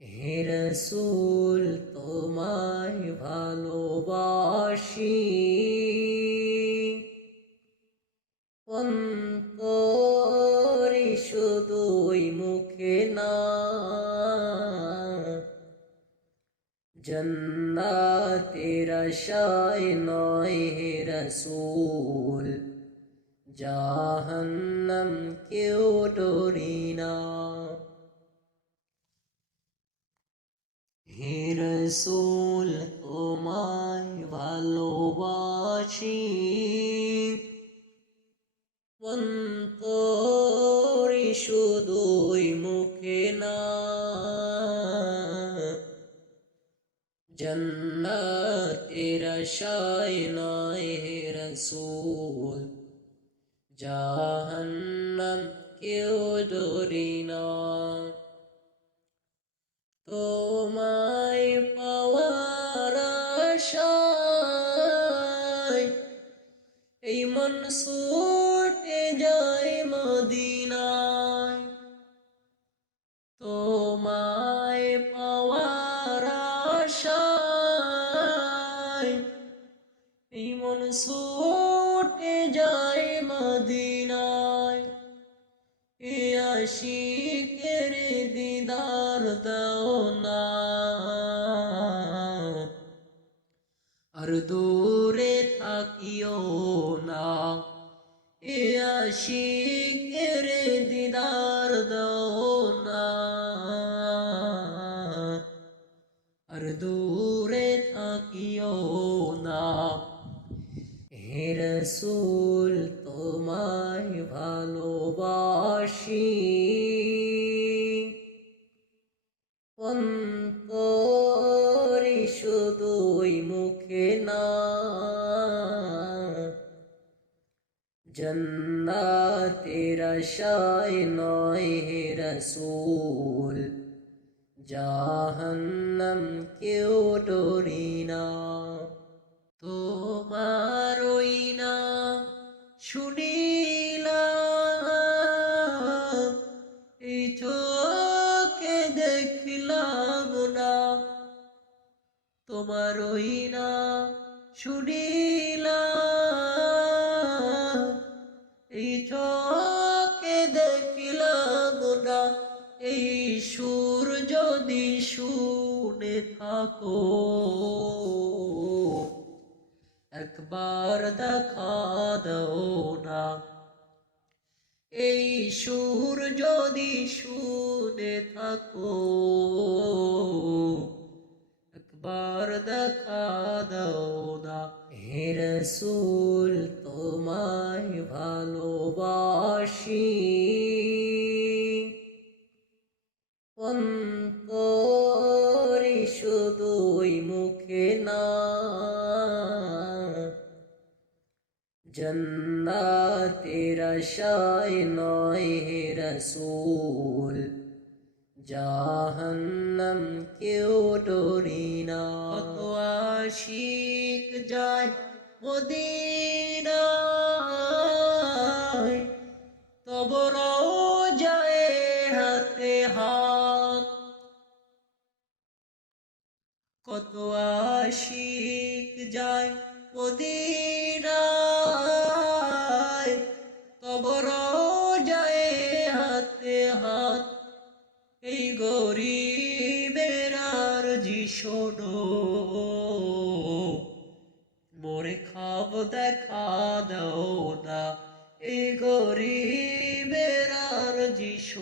হে রসুল, তোমায় ভালোবাসি। অন্তরে শুধুই মুখে না, জন্নাতের আশায় নয় হে রসুল, জাহান্নাম কেউ ডরি না হে রসুল তোমায় ভালোবাসি অন্তরে শুধুই মুখে না জন্নাতের আশায় নয় রসুল জাহান্নাম কেউ ডরি না তোমায় এই মন ছুটে যায় মদিনায়। এ আশিকের দিদার দাও না। আর দূরে থাকিও না। এ আশিকের দিদার দাও না। আর দূরে থাকিও না। রসুল তোমায় ভালোবাসি। অন্তরে শুধুই মুখে না, জন্নাতের আশায় নয় হে রসুল, জাহান্নাম কেউ ডরি না। তোমার ওই নাম শুনিলাম, এই চোখে দেখলাম না। তোমার ওই নাম শুনিলাম, এই চোখে দেখলাম না। এই সুর যদি শুনে থাকো। একবার দেখা দাও না। এই সুর যদি শুনে থাকো, একবার দেখা দাও না। হে রসুল তোমায় ভালোবাসি। জন্নাতের আশায় নয় রসুল, জাহান্নাম কেউ ডরি না। কত আশিক যায় মদিনায়, তব যায় হাতে হাত। কত আশিক যায় মদিনায়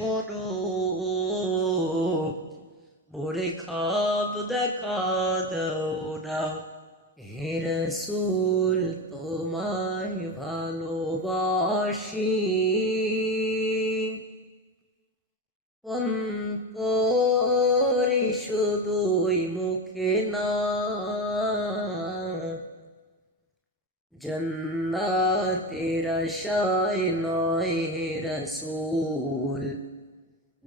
শোনো মোরে খাব দেখা দাও না। হে রসুল, তোমায় ভালোবাসি। অন্তরে শুধুই মুখে না। জন্নাতের আশায় নয় হে রসুল।